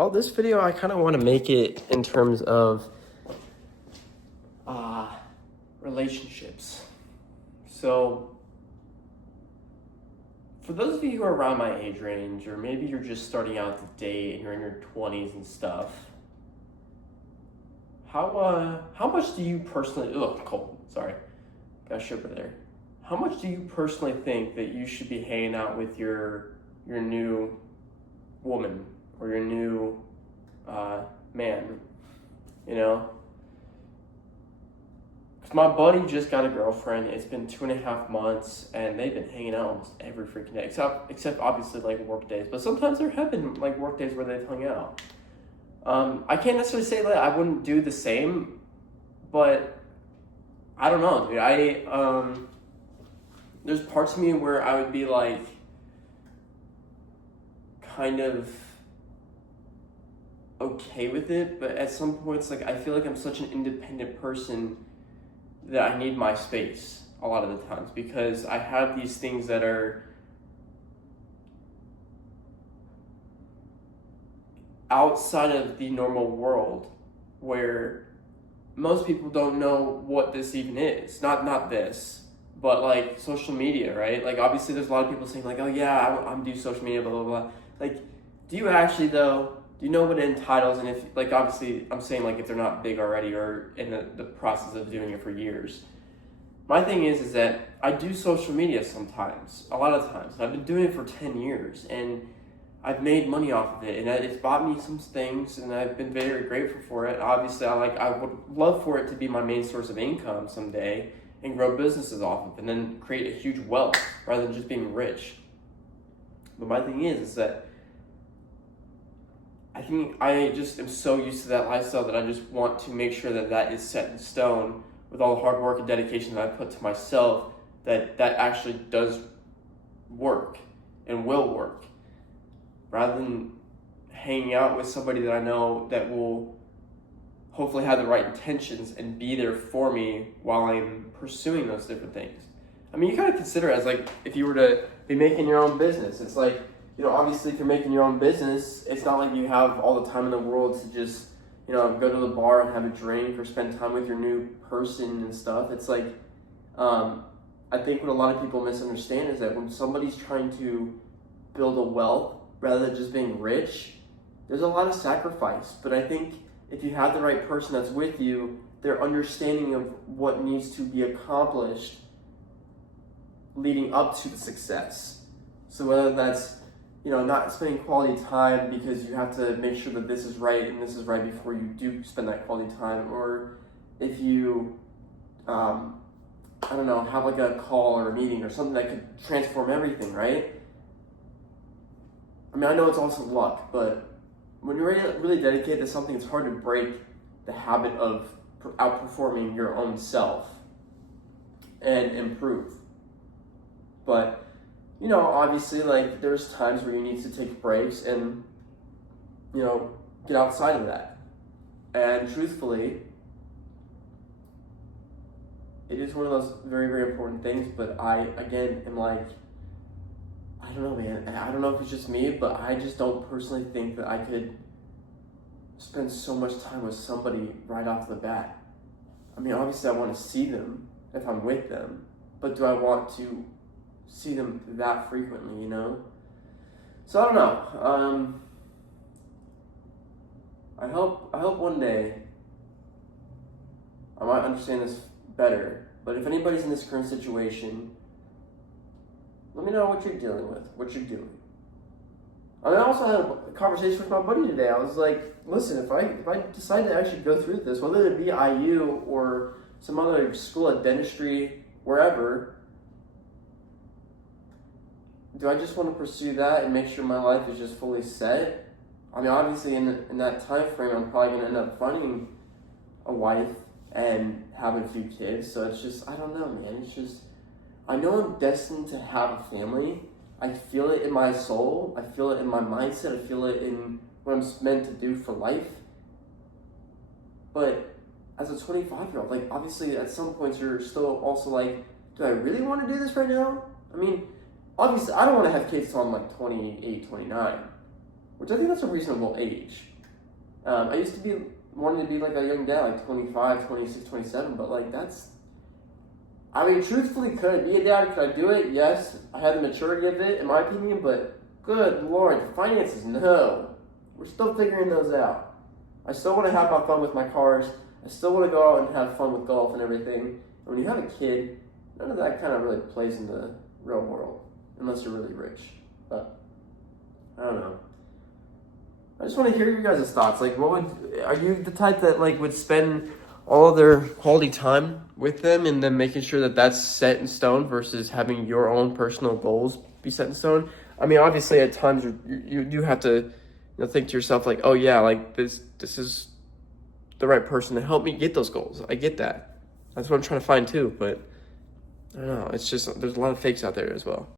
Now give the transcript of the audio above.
Well, this video, I kind of want to make it in terms of relationships. So, for those of you who are around my age range, or maybe you're just starting out to date and you're in your 20s and stuff, how much do you personally, cold, sorry, got shiver there. How much do you personally think that you should be hanging out with your new woman or your new man, you know? Because my buddy just got a girlfriend. It's been 2.5 months, and they've been hanging out almost every freaking day, except obviously like work days. But sometimes there have been like work days where they've hung out. I can't necessarily say that I wouldn't do the same, but I don't know, dude. There's parts of me where I would be like, kind of okay with it, but at some points, like, I feel like I'm such an independent person that I need my space a lot of the times, because I have these things that are outside of the normal world, where most people don't know what this even is. Not this, but like social media, right? Like, obviously there's a lot of people saying like, oh yeah, I'm do social media, blah, blah, blah. Like, do you actually though? Do you know what it entitles? And if, like, obviously I'm saying like if they're not big already or in the process of doing it for years. My thing is that I do social media sometimes, a lot of times. I've been doing it for 10 years and I've made money off of it, and it's bought me some things, and I've been very grateful for it. Obviously, I would love for it to be my main source of income someday and grow businesses off of it and then create a huge wealth rather than just being rich. But my thing is that I think I just am so used to that lifestyle that I just want to make sure that that is set in stone with all the hard work and dedication that I put to myself, that actually does work and will work, rather than hanging out with somebody that I know that will hopefully have the right intentions and be there for me while I'm pursuing those different things. I mean, you gotta consider it as like, if you were to be making your own business, it's like, you know, obviously if you're making your own business, it's not like you have all the time in the world to just, you know, go to the bar and have a drink or spend time with your new person and stuff. It's like, I think what a lot of people misunderstand is that when somebody's trying to build a wealth rather than just being rich, there's a lot of sacrifice. But I think if you have the right person that's with you, their understanding of what needs to be accomplished leading up to the success. So whether that's, you know, not spending quality time because you have to make sure that this is right and this is right before you do spend that quality time, or if you, I don't know, have like a call or a meeting or something that could transform everything, right? I mean, I know it's also luck, but when you're really dedicated to something, it's hard to break the habit of outperforming your own self and improve. But, you know, obviously, like, there's times where you need to take breaks and, you know, get outside of that. And truthfully, it is one of those very, very important things, but I, again, am like, I don't know, man. I don't know if it's just me, but I just don't personally think that I could spend so much time with somebody right off the bat. I mean, obviously I want to see them if I'm with them, but do I want to see them that frequently, you know? So I don't know. I hope one day I might understand this better, but if anybody's in this current situation, let me know what you're dealing with, what you're doing. I also had a conversation with my buddy today. I was like, listen, if I decide to actually go through this, whether it be IU or some other school of dentistry, wherever, do I just want to pursue that and make sure my life is just fully set? I mean, obviously in that time frame, I'm probably going to end up finding a wife and having a few kids. So it's just, I don't know, man. It's just, I know I'm destined to have a family. I feel it in my soul. I feel it in my mindset. I feel it in what I'm meant to do for life. But as a 25-year-old, like, obviously at some points you're still also like, do I really want to do this right now? I mean, obviously I don't want to have kids till I'm like 28, 29. which I think that's a reasonable age. I used to be wanting to be like a young dad, like 25, 26, 27, but like truthfully, could I be a dad? Could I do it? Yes. I had the maturity of it, in my opinion, but good Lord, finances, no. We're still figuring those out. I still want to have my fun with my cars. I still want to go out and have fun with golf and everything. And when you have a kid, none of that kind of really plays in the real world, unless you're really rich. But I don't know. I just want to hear your guys' thoughts. Like, are you the type that like would spend all of their quality time with them and then making sure that that's set in stone versus having your own personal goals be set in stone? I mean, obviously at times you have to think to yourself like, oh yeah, like this is the right person to help me get those goals. I get that. That's what I'm trying to find too, but I don't know. It's just, there's a lot of fakes out there as well.